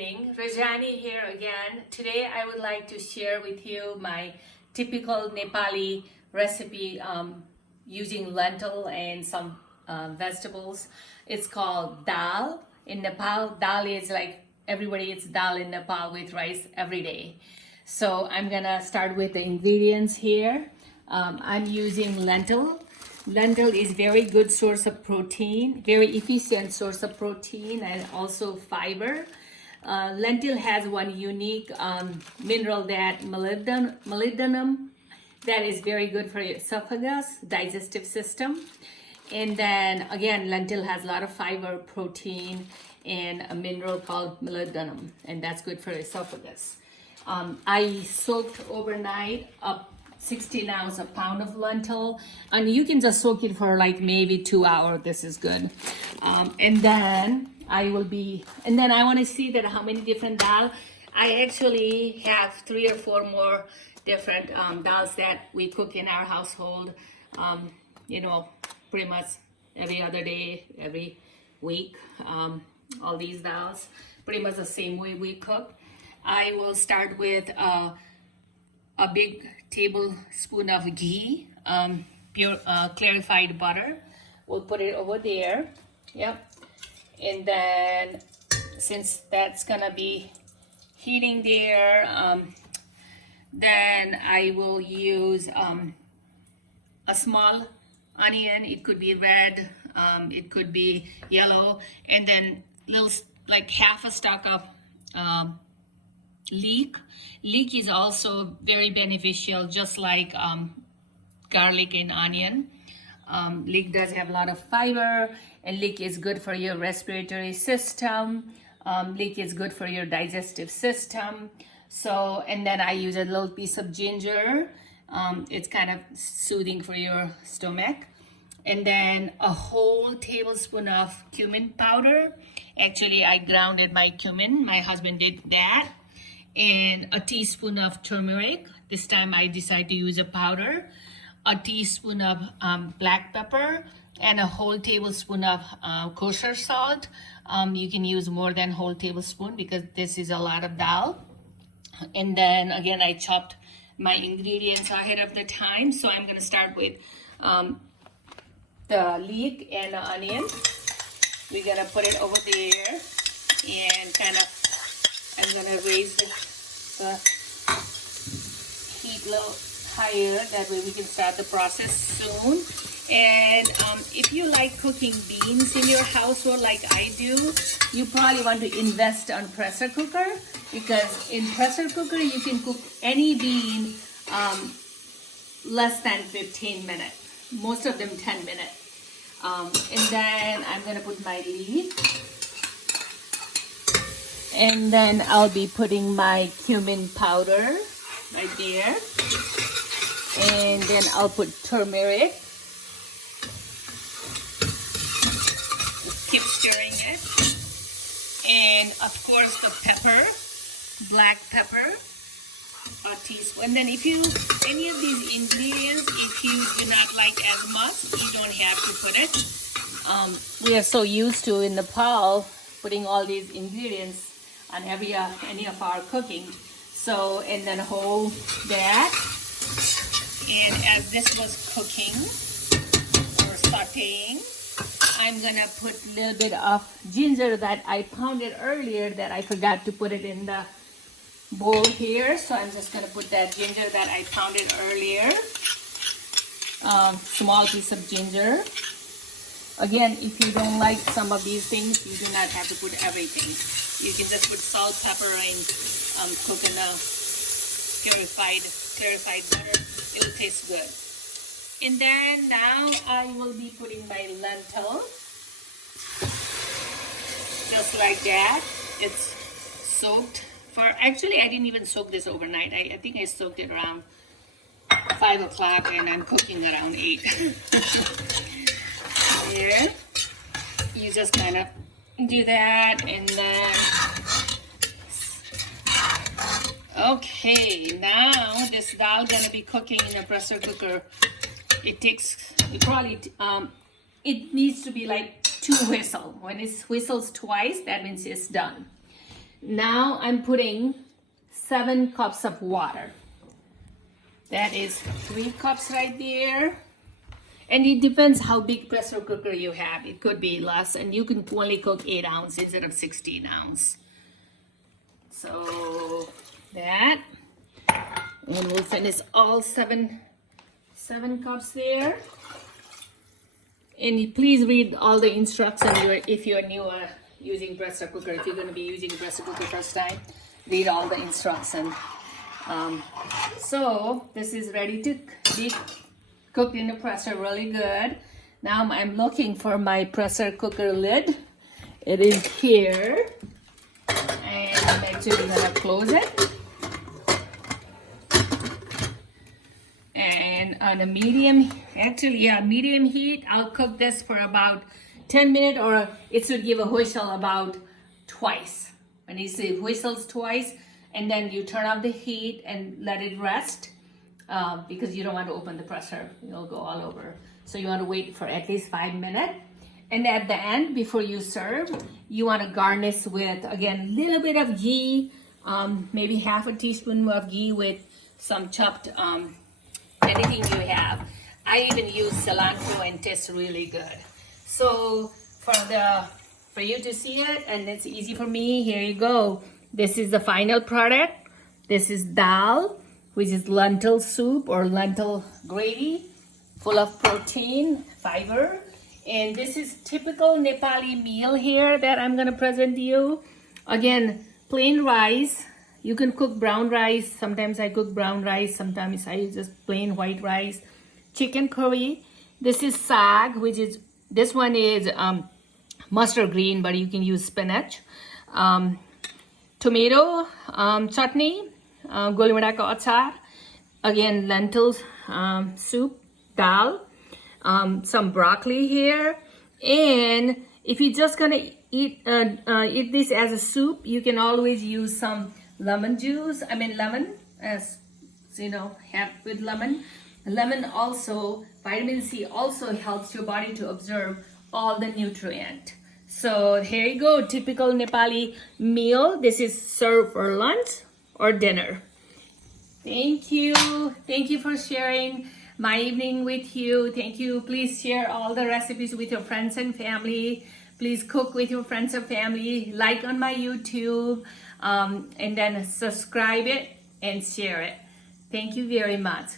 Rajani here again. Today I would like to share with you my typical Nepali recipe using lentil and some vegetables. It's called Daal in Nepal. Daal is like everybody eats dal in Nepal with rice every day. So I'm gonna start with the ingredients here. I'm using lentil. Lentil is very good source of protein, very efficient source of protein and also fiber. Lentil has one unique mineral, that molybdenum, that is very good for your esophagus, digestive system. And then again, lentil has a lot of fiber, protein, and a mineral called molybdenum, and that's good for esophagus. I soaked overnight up 16 ounces, a pound of lentil, and you can just soak it for like maybe 2 hours. This is good. And then I want to see that how many different dal. I actually have 3 or 4 more different dals that we cook in our household, pretty much every other day, every week. All these dals, pretty much the same way we cook. I will start with a big tablespoon of ghee, pure clarified butter. We'll put it over there. Yep. And then since that's gonna be heating there, then I will use a small onion. It could be red, it could be yellow, and then like half a stalk of leek. Leek is also very beneficial, just like garlic and onion. Leek does have a lot of fiber, and leek is good for your respiratory system. Leek is good for your digestive system. So, and then I use a little piece of ginger. It's kind of soothing for your stomach. And then a whole tablespoon of cumin powder. Actually, I grounded my cumin. My husband did that. And a teaspoon of turmeric. This time I decided to use a powder. A teaspoon of black pepper, and a whole tablespoon of kosher salt. You can use more than whole tablespoon because this is a lot of dal. And then again, I chopped my ingredients ahead of the time. So I'm gonna start with the leek and the onion. We're gonna put it over there and I'm gonna raise the heat a little higher. That way we can start the process soon. And if you like cooking beans in your household like I do, you probably want to invest on pressure cooker, because in pressure cooker you can cook any bean less than 15 minutes. Most of them 10 minutes. And then I'm gonna put my leek. And then I'll be putting my cumin powder right there. And then I'll put turmeric. Just keep stirring it. And of course the pepper, black pepper, a teaspoon. And then any of these ingredients, if you do not like as much, you don't have to put it. We are so used to in Nepal putting all these ingredients on any of our cooking. So, and then hold that. And as this was cooking or sauteing, I'm gonna put a little bit of ginger that I pounded earlier, that I forgot to put it in the bowl here. So I'm just gonna put that ginger that I pounded earlier. Small piece of ginger. Again, if you don't like some of these things, you do not have to put everything. You can just put salt, pepper, and cook in a clarified butter. It'll taste good. And then now I will be putting my lentil. Just like that. It's soaked actually I didn't even soak this overnight. I think I soaked it around 5 o'clock and I'm cooking around 8. Here. You just kind of do that, and then okay, now this dal gonna be cooking in a pressure cooker. It needs to be like 2 whistles. When it whistles twice, that means it's done. Now I'm putting 7 cups of water. That is 3 cups right there. And it depends how big pressure cooker you have. It could be less, and you can only cook 8 ounce instead of 16 ounce. So that, and we'll finish all seven cups there. And please read all the instructions if you're newer using pressure cooker. If you're going to be using pressure cooker first time, read all the instructions. So this is ready to be cooked in the pressure really good. Now I'm looking for my pressure cooker lid. It is here. And I'm actually gonna close it. And on a medium heat, I'll cook this for about 10 minutes, or it should give a whistle about twice. When you see whistles twice, and then you turn off the heat and let it rest, because you don't want to open the pressure. It'll go all over. So you want to wait for at least 5 minutes. And at the end, before you serve, you want to garnish with, again, a little bit of ghee, maybe half a teaspoon of ghee with some chopped, anything you have. I even use cilantro and it tastes really good. So for you to see it, and it's easy for me, here you go. This is the final product. This is dal, which is lentil soup or lentil gravy, full of protein, fiber. And this is typical Nepali meal here that I'm gonna present to you. Again, plain rice. You can cook brown rice. Sometimes I cook brown rice. Sometimes I use just plain white rice. Chicken curry. This is sag, this one is mustard green, but you can use spinach. Tomato chutney, golimudako achar. Again, lentils soup, dal. Some broccoli here, and if you're just gonna eat this as a soup, you can always use some lemon juice. Lemon, as you know, have with lemon. Lemon also, vitamin C also helps your body to absorb all the nutrient. So here you go, typical Nepali meal. This is served for lunch or dinner. Thank you for sharing my evening with you. Thank you. Please share all the recipes with your friends and family. Please cook with your friends and family. Like on my YouTube, and then subscribe it and share it. Thank you very much.